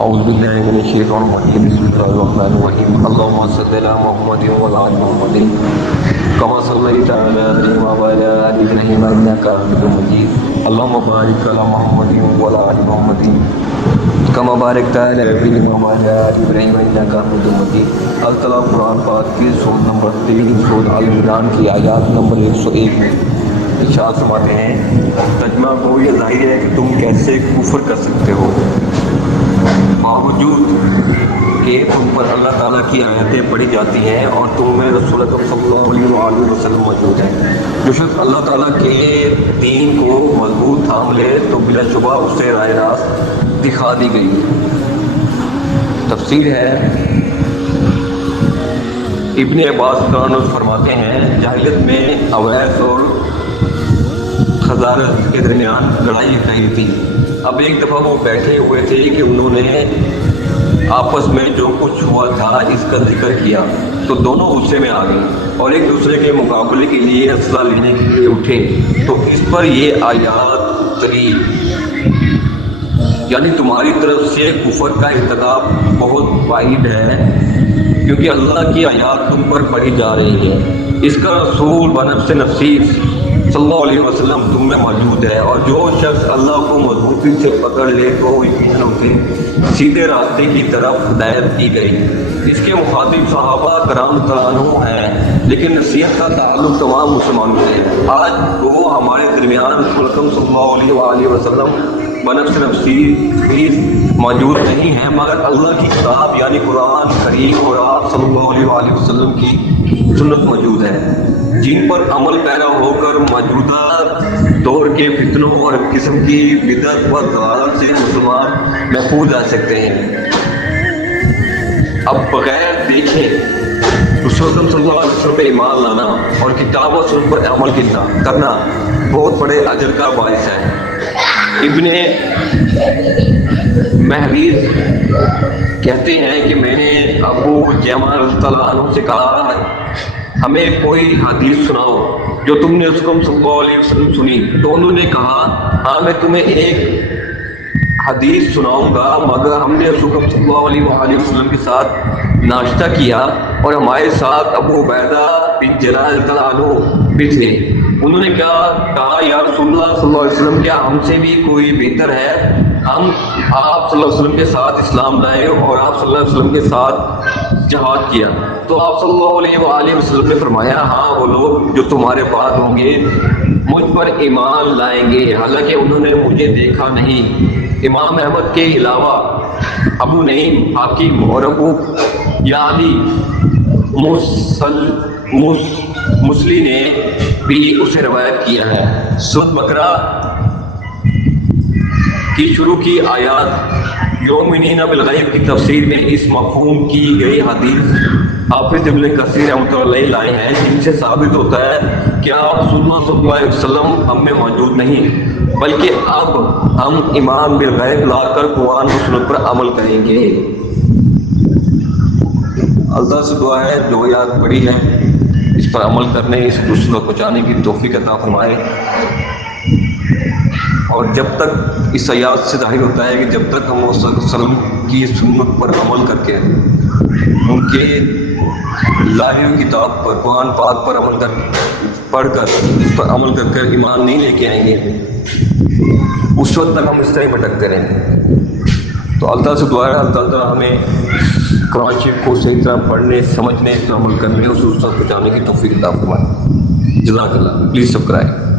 أعوذ بالله من الشيطان الرجيم بسم الله الرحمن الرحيم اللهم صل على محمد وعلى آل محمد كما صليت على إبراهيم وعلى آل إبراهيم إنك حميد مجيد اللهم بارك على محمد وعلى آل محمد كما باركت على إبراهيم وعلى آل إبراهيم إنك حميد مجيد اللہ تعالیٰ قرآن پاک کی سورۃ نمبر 3 سورۃ آل عمران کی آیات نمبر 101 میں ارشاد فرماتے ہیں ترجمہ کو یہ ظاہر ہے کہ تم کیسے کفر کر سکتے ہو باوجود کہ تم پر اللہ تعالیٰ کی آیتیں پڑھی جاتی ہیں اور تم میں رسول اکرم صلی اللہ علیہ وسلم موجود ہیں۔ جو شخص اللہ تعالیٰ کے دین کو مضبوط تھام لے تو بلا شبہ اسے راہ راست دکھا دی گئی۔ تفسیر ہے ابن عباس قرآن فرماتے ہیں جاہلیت میں اویس اور خزارت کے درمیان لڑائی نہیں تھی۔ اب ایک دفعہ وہ بیٹھے ہوئے تھے کہ انہوں نے آپس میں جو کچھ ہوا تھا اس کا ذکر کیا تو دونوں غصے میں آ گئے اور ایک دوسرے کے مقابلے کے لیے اسلحہ لینے کے لیے اٹھے تو اس پر یہ آیات اتری یعنی تمہاری طرف سے کفر کا ارتکاب بہت بعید ہے کیونکہ اللہ کی آیات تم پر پڑھی جا رہی ہے۔ اس کا رسول بنفس نفسی صلی اللہ علیہ وسلم تم میں موجود ہے اور جو شخص اللہ کو مضبوطی سے پکڑ لے تو یقیناً اسے سیدھے راستے کی طرف ہدایت کی گئی۔ اس کے مخاطب صحابہ کرام عنہ ہیں لیکن نصیحت کا تعلق تمام مسلمانوں سے ہے۔ آج وہ ہمارے درمیان رسول اکرم صلی اللہ علیہ وسلم بنفس نفسی موجود نہیں ہیں مگر اللہ کی کتاب یعنی قرآن کریم اور آپ صلی اللہ علیہ وسلم کی سنت موجود ہے جن پر عمل پیرا ہو کر موجودہ دور کے فتنوں اور قسم کی بدعت و ضلالت سے مسلمان محفوظ رہ سکتے ہیں۔ اب بغیر دیکھے رسول صلی اللہ علیہ وسلم پہ ایمان لانا اور کتاب و سنت پر عمل کرنا بہت بڑے اجر کا باعث ہے۔ ابن محریز کہتے ہیں کہ میں نے ابو جمع رضی اللہ عنہ سے کہا ہمیں کوئی حدیث سناؤ جو تم نے رسول صلی اللہ علیہ وسلم سنی تو انہوں نے کہا ہاں میں تمہیں ایک حدیث سناؤں گا مگر ہم نے رسول صلی اللہ علیہ وسلم کے ساتھ ناشتہ کیا اور ہمارے ساتھ ابو عبیدہ بن جراح رضی اللہ عنہ بھی تھے۔ انہوں نے کہا یا رسول اللہ صلی اللہ علیہ وسلم کیا ہم سے بھی کوئی بہتر ہے؟ ہم آپ صلی اللہ علیہ وسلم کے ساتھ اسلام لائے اور آپ صلی اللہ علیہ وسلم کے ساتھ جہاد کیا تو آپ صلی اللہ علیہ وسلم نے فرمایا ہاں وہ لوگ جو تمہارے بعد ہوں گے مجھ پر ایمان لائیں گے حالانکہ انہوں نے مجھے دیکھا نہیں۔ امام احمد کے علاوہ ابو نعیم حاکم اور ابو یعلی مسلی نے بھی اسے روایت کیا ہے۔ سورۃ بقرہ کی شروع کی آیات یؤمنون بالغیب کی تفسیر میں اس مفہوم کی گئی حدیث حافظ ابن کثیر رحمۃ اللہ علیہ لائے ہیں جن سے ثابت ہوتا ہے کہ آپ رسول اللہ صلی اللہ علیہ وسلم ہم میں موجود نہیں بلکہ اب ہم ایمان بالغیب لا کر قرآن و سنت پر عمل کریں گے۔ اللہ سے دعا ہے جو یاد پڑی ہے اس پر عمل کرنے اس دوسروں کو پہنچانے کی توفیق عطا فرمائے اور جب تک اس آیات سے ظاہر ہوتا ہے کہ جب تک ہم وسلم کی سنت پر عمل کر کے ان کے لائی ہوئی کتاب پر قرآن پاک پر عمل کر پڑھ کر اس پر عمل کر کر ایمان نہیں لے کے آئیں گے اس وقت تک ہم اس طرح بھٹکتے رہیں۔ تو اللہ سے دعا ہے اللہ تعالیٰ ہمیں قرآن شریف کو صحیح طرح پڑھنے سمجھنے عمل کرنے اور اس تک پہنچانے کی توفیق عطا فرمائے۔ جزاک اللہ۔ Please subscribe.